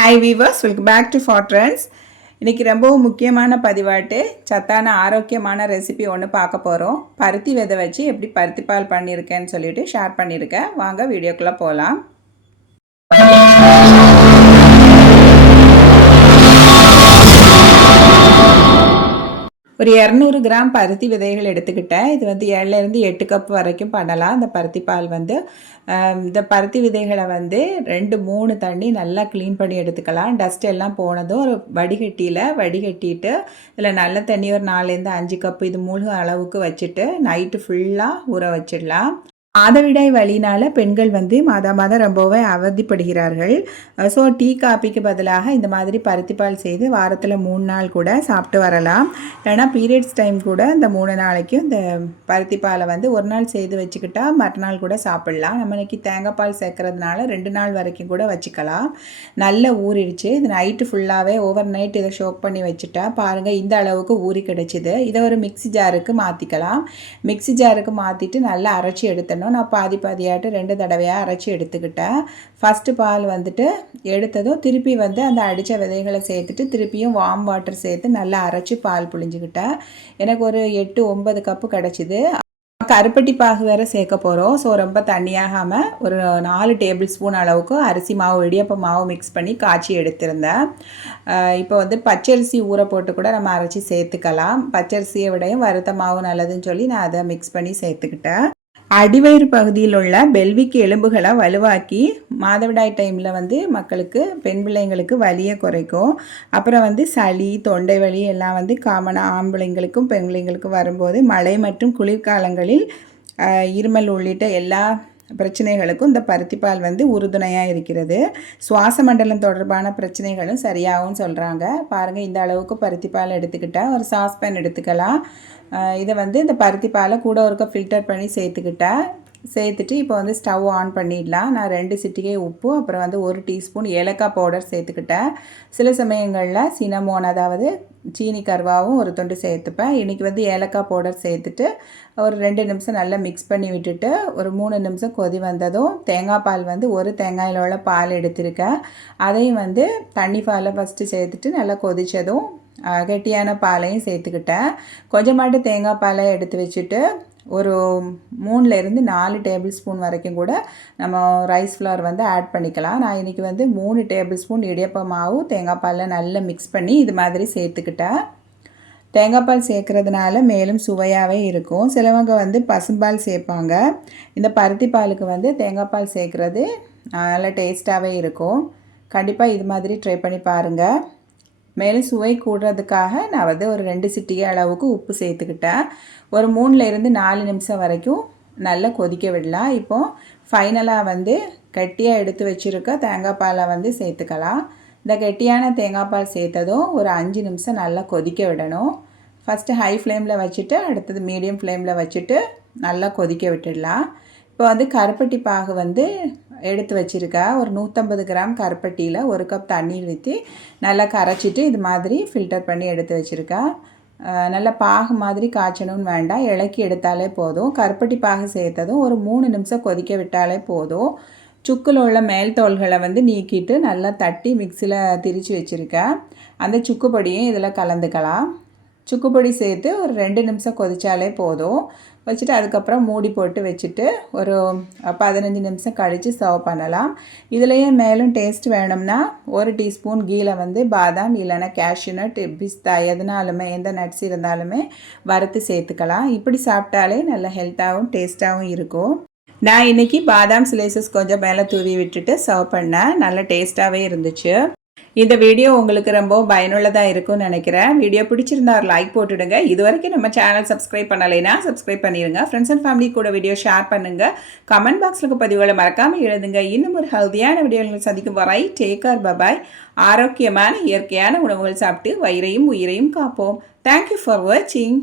Hi viewers welcome back to patterns இன்றைக்கி ரொம்பவும் முக்கியமான பதிவாட்டு சத்தான ஆரோக்கியமான ரெசிபி ஒன்று பார்க்க போகிறோம் பருத்தி விதை வச்சு எப்படி பருத்தி பால் பண்ணியிருக்கேன்னு சொல்லிட்டு ஷேர் பண்ணியிருக்கேன் வாங்க வீடியோக்குள்ளே போகலாம் ஒரு இரநூறு கிராம் பருத்தி விதைகள் எடுத்துக்கிட்டேன். இது வந்து ஏழுலேருந்து எட்டு கப் வரைக்கும் பண்ணலாம். அந்த பருத்தி பால் வந்து இந்த பருத்தி விதைகளை வந்து ரெண்டு மூணு தண்ணி நல்லா க்ளீன் பண்ணி எடுத்துக்கலாம். டஸ்ட் எல்லாம் போனதும் ஒரு வடிகட்டியில் வடிகட்டிட்டு இதில் நல்ல தண்ணி ஒரு நாலுலேருந்து அஞ்சு கப் இது மூழ்க அளவுக்கு வச்சுட்டு நைட்டு ஃபுல்லாக ஊற வச்சிடலாம். மாதவிடாய் வழினால பெண்கள் வந்து மாதா மாதம் ரொம்பவே அவதிப்படுகிறார்கள். ஸோ டீ காப்பிக்கு பதிலாக இந்த மாதிரி பருத்திப்பால் செய்து வாரத்தில் மூணு நாள் கூட சாப்பிட்டு வரலாம். ஏன்னா பீரியட்ஸ் டைம் கூட இந்த மூணு நாளைக்கும் இந்த பருத்திப்பாலை வந்து ஒரு நாள் செய்து வச்சுக்கிட்டா மறுநாள் கூட சாப்பிட்லாம். நம்ம இன்றைக்கி தேங்காய் பால் சேர்க்கறதுனால ரெண்டு நாள் வரைக்கும் கூட வச்சுக்கலாம். நல்ல ஊறிடுச்சு. இது நைட்டு ஃபுல்லாகவே ஓவர் நைட் இதை ஷோக் பண்ணி வச்சுட்டா பாருங்கள் இந்த அளவுக்கு ஊறி கிடச்சிது. இதை ஒரு மிக்ஸி ஜாருக்கு மாற்றிக்கலாம் மிக்ஸி ஜாருக்கு மாற்றிட்டு நல்லா அரைச்சி எடுத்துடணும் நான் பாதி பாதியாட்டு ரெண்டு தடவையாக அரைச்சி எடுத்துக்கிட்டேன். ஃபஸ்ட்டு பால் வந்துட்டு எடுத்ததும் திருப்பி வந்து அந்த அடித்த விதைகளை சேர்த்துட்டு திருப்பியும் வார்ம் வாட்டர் சேர்த்து நல்லா அரைச்சி பால் புழிஞ்சுக்கிட்டேன். எனக்கு ஒரு எட்டு ஒன்பது கப்பு கிடச்சிது. கருப்பட்டி பாகு வேறு சேர்க்க போகிறோம் ஸோ ரொம்ப தண்ணியாகாமல் ஒரு நாலு டேபிள் ஸ்பூன் அளவுக்கு அரிசி மாவு இடியப்ப மாவு மிக்ஸ் பண்ணி காய்ச்சி எடுத்திருந்தேன். இப்போ வந்து பச்சரிசி ஊற போட்டு கூட நம்ம அரைச்சி சேர்த்துக்கலாம். பச்சரிசியை விடையும் வறுத்த மாவு நல்லதுன்னு சொல்லி நான் அதை மிக்ஸ் பண்ணி சேர்த்துக்கிட்டேன். அடிவயிறு பகுதியில் உள்ள பெல்விக்கு எலும்புகளை வலுவாக்கி மாதவிடாய் டைமில் வந்து மக்களுக்கு பெண் பிள்ளைங்களுக்கு வலியை குறைக்கும். அப்புறம் வந்து சளி தொண்டை வலி எல்லாம் வந்து காமனாக ஆம்பளைங்களுக்கும் பெண் பிள்ளைங்களுக்கும் வரும்போது மழை மற்றும் குளிர்காலங்களில் இருமல் உள்ளிட்ட எல்லா பிரச்சனைகளுக்கும் இந்த பருத்திப்பால் வந்து உறுதுணையாக இருக்கிறது. சுவாச மண்டலம் தொடர்பான பிரச்சனைகளும் சரியாகவும் சொல்கிறாங்க பாருங்கள் இந்த அளவுக்கு பருத்திப்பால் எடுத்துக்கிட்டால் ஒரு சாஸ்பேன் எடுத்துக்கலாம். இதை வந்து இந்த பருத்திப்பாலை கூட ஒருக்க ஃபில்டர் பண்ணி சேர்த்துக்கிட்டால் சேர்த்துட்டு இப்போ வந்து ஸ்டவ் ஆன் பண்ணிடலாம். நான் ரெண்டு சிட்டிகை உப்பு அப்புறம் வந்து ஒரு டீஸ்பூன் ஏலக்காய் பவுடர் சேர்த்துக்கிட்டேன். சில சமயங்களில் சினமோன் அதாவது சீனி கருவாவும் ஒரு தொண்டு சேர்த்துப்பேன். இன்றைக்கி வந்து ஏலக்காய் பவுடர் சேர்த்துட்டு ஒரு ரெண்டு நிமிஷம் நல்லா மிக்ஸ் பண்ணி விட்டுட்டு ஒரு மூணு நிமிஷம் கொதி வந்ததும் தேங்காய் பால் வந்து ஒரு தேங்காயில் உள்ள பால் எடுத்திருக்கேன். அதையும் வந்து தண்ணி பாலை ஃபஸ்ட்டு சேர்த்துட்டு நல்லா கொதித்ததும் கெட்டியான பாலையும் சேர்த்துக்கிட்டேன். கொஞ்சமாட்டு தேங்காய் பாலை எடுத்து வச்சுட்டு ஒரு மூணுலேருந்து நாலு டேபிள் ஸ்பூன் வரைக்கும் கூட நம்ம ரைஸ் ஃப்ளவர் வந்து ஆட் பண்ணிக்கலாம். நான் இன்றைக்கி வந்து மூணு டேபிள் ஸ்பூன் இடியப்ப மாவு தேங்காய் பாலில் நல்லா மிக்ஸ் பண்ணி இது மாதிரி சேர்த்துக்கிட்டேன். தேங்காய் பால் சேர்க்குறதுனால மேலும் சுவையாகவே இருக்கும். சிலவங்க வந்து பசும்பால் சேர்ப்பாங்க. இந்த பருத்தி பாலுக்கு வந்து தேங்காய் பால் சேர்க்குறது நல்லா டேஸ்ட்டாகவே இருக்கும். கண்டிப்பாக இது மாதிரி ட்ரை பண்ணி பாருங்கள் மேலும் சுவை கூடுறதுக்காக நான் வந்து ஒரு ரெண்டு சிட்டிகை அளவுக்கு உப்பு சேர்த்துக்கிட்டேன். ஒரு மூணுல இருந்து நாலு நிமிஷம் வரைக்கும் நல்லா கொதிக்க விடலாம். இப்போ ஃபைனலாக வந்து கெட்டியாக எடுத்து வச்சுருக்க தேங்காய் பாலை வந்து சேர்த்துக்கலாம். இந்த கெட்டியான தேங்காய் பால் சேர்த்ததும் ஒரு அஞ்சு நிமிஷம் நல்லா கொதிக்க விடணும். ஃபஸ்ட்டு ஹை ஃப்ளேமில் வச்சுட்டு அடுத்தது மீடியம் ஃப்ளேமில் வச்சுட்டு நல்லா கொதிக்க விட்டுடலாம். இப்போ வந்து கருப்பட்டி பாகு வந்து எடுத்து வச்சுருக்கா. ஒரு நூற்றம்பது கிராம் கருப்பட்டியில் ஒரு கப் தண்ணீர் ஊற்றி நல்லா கரைச்சிட்டு இது மாதிரி ஃபில்டர் பண்ணி எடுத்து வச்சுருக்கா. நல்லா பாகு மாதிரி காய்ச்சணும்னு வேண்டாம். இலக்கி எடுத்தாலே போதும். கருப்பட்டி பாகு சேர்த்ததும் ஒரு மூணு நிமிஷம் கொதிக்க விட்டாலே போதும். சுக்கில் உள்ள மேல் தோள்களை வந்து நீக்கிட்டு நல்லா தட்டி மிக்சியில் திரித்து வச்சுருக்கேன் அந்த சுக்கு பொடியும் இதில் கலந்துக்கலாம். சுக்குப்பொடி சேர்த்து ஒரு ரெண்டு நிமிஷம் கொதித்தாலே போதும். வச்சுட்டு அதுக்கப்புறம் மூடி போட்டு வச்சுட்டு ஒரு பதினஞ்சு நிமிஷம் கழித்து சர்வ் பண்ணலாம். இதுலேயே மேலும் டேஸ்ட் வேணும்னா ஒரு டீஸ்பூன் கீல வந்து பாதாம் இல்லைன்னா cashew nut பிஸ்தா எதுனாலுமே எந்த நட்ஸ் இருந்தாலுமே வறுத்து சேர்த்துக்கலாம். இப்படி சாப்பிட்டாலே நல்ல ஹெல்த்தாகவும் டேஸ்ட்டாகவும் இருக்கும். நான் இன்னைக்கு பாதாம் ஸ்லைசஸ் கொஞ்சம் மேலே தூவி விட்டுட்டு சர்வ் பண்ணேன். நல்ல டேஸ்ட்டாகவே இருந்துச்சு. இந்த வீடியோ உங்களுக்கு ரொம்ப பயனுள்ளதாக இருக்கும்னு நினைக்கிறேன். வீடியோ பிடிச்சிருந்தா ஒரு லைக் போட்டுடுங்க. இது வரைக்கும் நம்ம சேனல் சப்ஸ்கிரைப் பண்ணலைன்னா சப்ஸ்கிரைப் பண்ணிடுங்க ஃப்ரெண்ட்ஸ் அண்ட் ஃபேமிலி கூட வீடியோ ஷேர் பண்ணுங்க. கமெண்ட் பாக்ஸில் பதிவுகளை மறக்காமல் எழுதுங்க. இன்னும் ஒரு ஹெல்த்தியான வீடியோ சந்திக்கும் வரை டேக் டேக்கர் பபாய் ஆரோக்கியமான இயற்கையான உணவுகள் சாப்பிட்டு வயிறையும் உயிரையும் காப்போம். தேங்க்யூ ஃபார் வாட்சிங்